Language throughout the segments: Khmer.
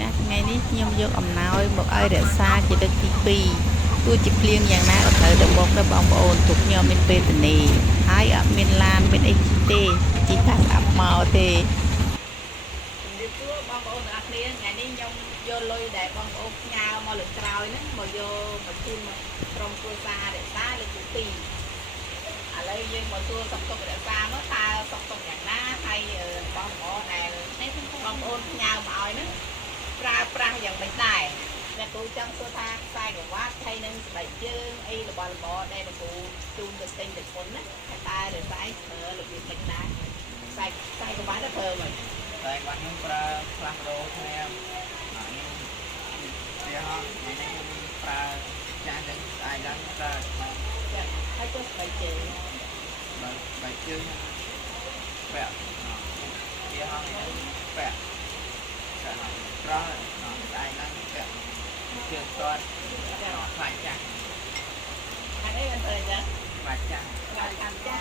ចាថ្ងៃនេះខ្ញុំយកអំណោយមកឲ្យរក្សាជាលើកទី2ទោះជាភ្លៀងយ៉ាងណាក៏ត្រូវតែមកដែរបងប្អូនទុកខ្ញុំមានពេលទៅនេះហើយអត់មានឡានមានអីជិះទេជិះថាស្អាប់មកទេជំរាបសួរបងប្អូនទាំងអស់គ្នាថ្ងៃនេះខ្ញុំយកលុយដែលបងប្អូនផ្ញើមកលើក្រោយហ្នឹងមកយកមកជូនក្រុមគ្រួសាររក្សាលើកទី2ឥឡូវយើងមកសួរសុខទុក្ខរក្សាមកតើសុខទុក្ខយ៉ាងណាហើយបងប្អូនដែលបងប្អូនផ្ញើមកឲ្យហ្នឹងប្រើប្រាស់យ៉ាងម៉េចដែរអ្នកគ្រូចង់សួរថាខ្សែក្រវ៉ាត់ហើយនឹងស្បែកជើងអីរបស់របរដែលអ្នកគ្រូជូនទៅទិញទៅមុនណាតែរក្សាប្រើរបៀបម៉េចដែរខ្សែក្រវ៉ាត់ទៅប្រើមិនខ្សែក្រវ៉ាត់ខ្ញុំប្រើផ្លាស់ប្ដូរគ្នាវាហោះខ្ញុំប្រើចាស់ទៅស្អាតឡើងប្រើចាហើយទៅស្បែកជើងស្បែកជើងពាក់វាហោះពាក់ប្រោះស្អាតឡើងពាក់ជើងគាត់ខ្លាចចាស់ហើយអីមិនទៅចាខ្លាចចាស់ចា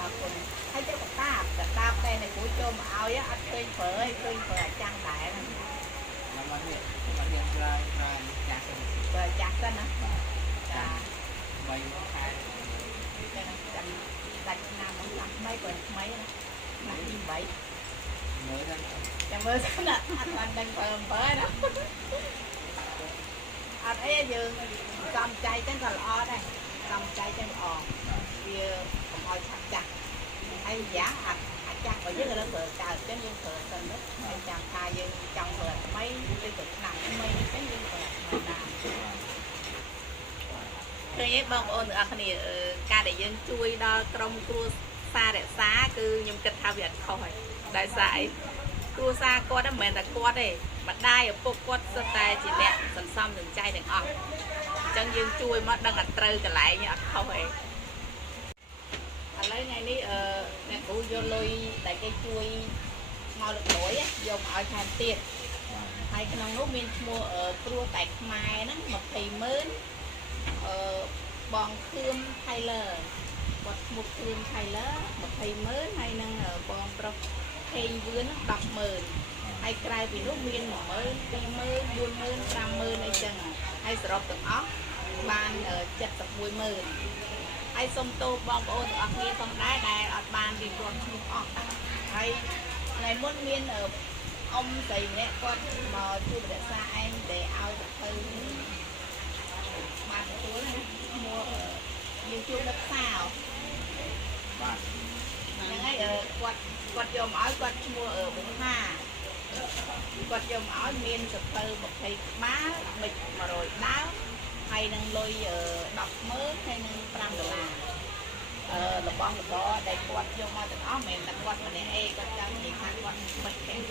អរគុណហើយទៅកតាបតែអ្នកគ្រូចូលមកឲ្យអត់ឃើញប្រើឲ្យឃើញប្រើអាចាំងដែរណាមកនេះប្រើចាស់សិនណាចា3 ខែចាំដាច់ឆ្នាំហ្នឹងឆ្នាំថ្មីបើថ្មីណាឆ្នាំទី8មើលទៅចាំមើលទៅណាអត់បានដឹងប្រើណាអត់អីយើងសំចៃចឹងក៏ល្អដែរសំចៃចឹងល្អវាកុំឲ្យឆាប់ចាស់ហើយយ៉ាងអាចចាស់បើយើងរើប្រើកើតចឹងយើងប្រើសិនទៅហើយចាំថាយើងចង់ប្រើថ្មីឬទៅឆ្នាំថ្មីចឹងយើងប្រើថ្មីដែរឃើញទេបងប្អូនទាំងអស់គ្នាការដែលយើងជួយដល់ក្រុមគ្រួសាររក្សាគឺខ្ញុំគិតថាវាអត់ខុសហើយដោយសារអីគ្រួសារគាត់មិនមែនតែគាត់ទេម្ដាយឪពុកគាត់សុទ្ធតែជាអ្នកសន្សំសំចៃទាំងអស់អញ្ចឹងយើងជួយមកដឹងតែត្រូវកន្លែងអត់ខុសទេឥឡូវថ្ងៃនេះអ្នកគ្រូយកលុយដែលគេជួយមកលើកក្រោយយកមកឲ្យថែមទៀតហើយក្នុងនោះមានឈ្មោះគ្រួតែខ្មែរហ្នឹង200,000បងខឿមថៃឡឺគាត់ឈ្មោះខឿមថៃឡឺ200,000ហើយនឹងបងប្រុសខេងវឿន100000ហើយក្រៅពីនោះមាន10000 20000 40000 50000អីចឹងហើយសរុបទាំងអស់បាន710,000ហើយសូមទោសបងប្អូនទាំងអស់គ្នាផងដែរដែលអត់បានរៀបរាប់ឈ្មោះអស់ហើយថ្ងៃមុនមានអ៊ំស្រីម្នាក់គាត់មកជួយរក្សាឯងដែលឲ្យទៅបានទទួលណាឈ្មោះយើងជួបដឹកសាវបាទហ្នឹងហើយគាត់យកមកឲ្យគាត់ឈ្មោះបុប្ផាគាត់យកមកឲ្យមានសភៅ20ក្បាលប៊ិច100ដើមហើយនឹងលុយ100000ហើយនឹង$5របស់របរដែលគាត់យកមកទាំងអស់មិនមែនតែគាត់ម្នាក់ឯងគាត់ចង់និយាយថាគាត់មិនខែគាត់គា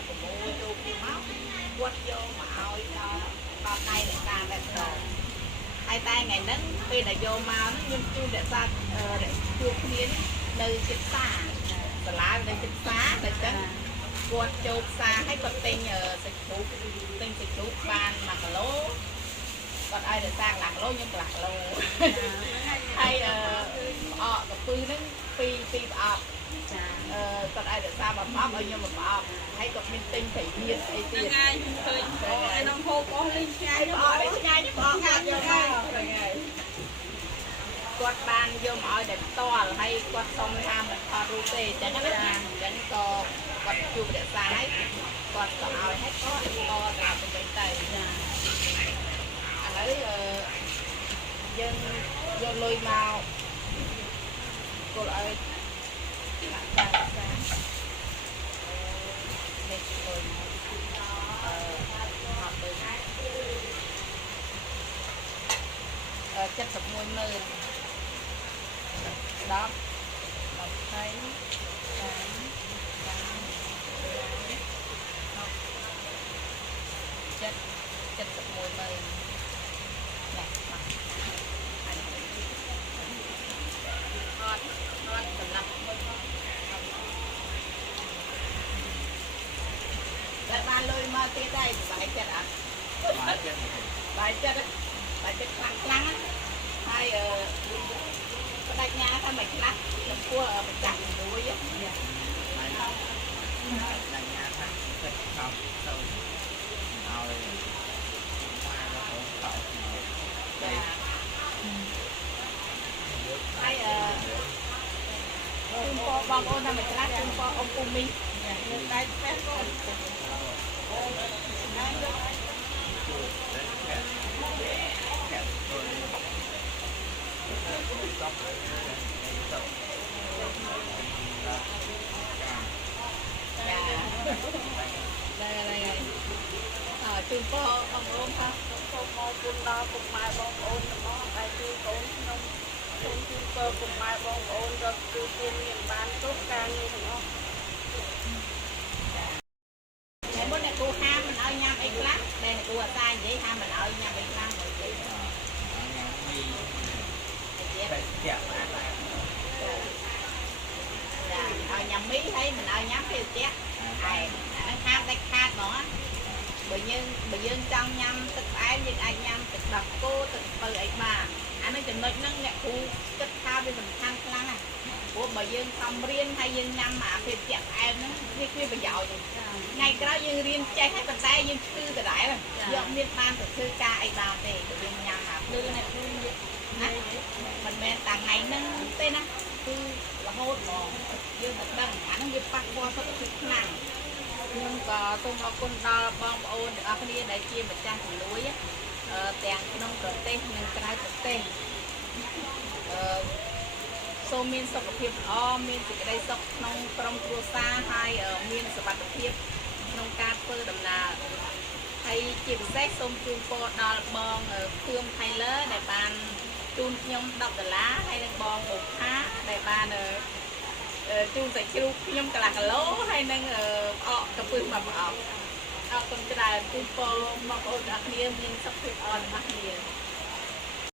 ត់ប្រមូលចូលពីមកគាត់យកមកឲ្យដល់ដៃនៃការតែផ្ទាល់ហើយតែថ្ងៃហ្នឹងពេលដែលយកមកហ្នឹងខ្ញុំជួយរក្សាជួបគ្នានៅជិតផ្សារសាលានៅជិតផ្សារតែចឹងគាត់ចូលផ្សារហើយគាត់ទិញសាច់ជ្រូកបាន1គីឡូគាត់ឲ្យរក្សាកន្លះគីឡូខ្ញុំកន្លះគីឡូហើយផ្អកកពឹសហ្នឹងពីផ្អកគាត់ឲ្យរក្សាមកផ្អកឲ្យខ្ញុំមកផ្អកហើយគាត់មានទិញត្រីមៀនអីទៀតថ្ងៃឃើញឯនំហូបអស់លេងឆ្ងាយផ្អកលេងឆ្ងាយផ្អកគាត់យកមកគាត់បានយកមកឲ្យតែផ្ទាល់ហើយគាត់សុំថាមិនថតរូបទេអញ្ចឹងណាអញ្ចឹងក៏គាត់ជួបរក្សាហើយគាត់ក៏ឲ្យហើយគាត់តាមទៅវិញទៅចាឥឡូវយើងយកលុយមកគល់ឲ្យដាក់ចាក់សានេះលុយអត់ទៅ710,000 10 20 30 70 71,000នេះមកអត់សម្រាប់តែបានលុយមកទៀតហើយសុបាយចិត្តអត់បាយចិត្តខ្លាំងហើយបដិញ្ញាថាមិនខ្លះចំពោះម្ចាស់មួយ rồi ngoài nó không tạo đây hay chung po bong ôn làm cái chung po ông cùng mình đây phép rồi đây chung po ông ôn ha chung po cùng đo cùng mai bong ôn nó đây chung ôn nông chung po cùng mai bong ôn rồi chung tiên miền ban tốt ca như thế nó ngày bữa nay cô ham mình ở nhà ấy lắm đây là cô sai vậy ham mình ở nhà ấy lắm rồi chị ở nhà Mỹ thấy mình ở nhắm theo chết ai nó ham tay khát nó bởi dương trong nhâm thực ái nhưng ai nhâm thực đọc cô thực từ ấy bà anh nói chừng nói nâng nhẹ khu chất thao với mình khăn khăn này của bởi dương không riêng hay dương nhâm mà thì chặt ai nó như kia bây giờ ngày cái đó dương riêng chạy hết bàn tay dương tư từ đại rồi dọn miên ban từ thư ca ấy bà thì bởi dương nhâm mà tư này mình bên tàng ngày nâng tên á tư là hốt mà dương thật đăng anh nó nghiệp bắt qua thật thực năng nhưng có tôi có con đo bom ôn được ở đây đại chia một trang thì núi á tiền nông cờ tên nhưng cái cờ tên số miền sọc phiệp miền từ cái đây sọc nông trong cua xa hai ở miền sọc bát phiệp nông ca phơ đầm là hay chìm xét sông chuông po đo bom khương hay lỡ để bàn chun nhông đọc lá hay đang bom một há để bàn chung sẽ kêu nhom cả là lố hay năng cặp phương mà còn cái là chung po mà ôn đặc biệt nhưng sắp xếp on đặc biệt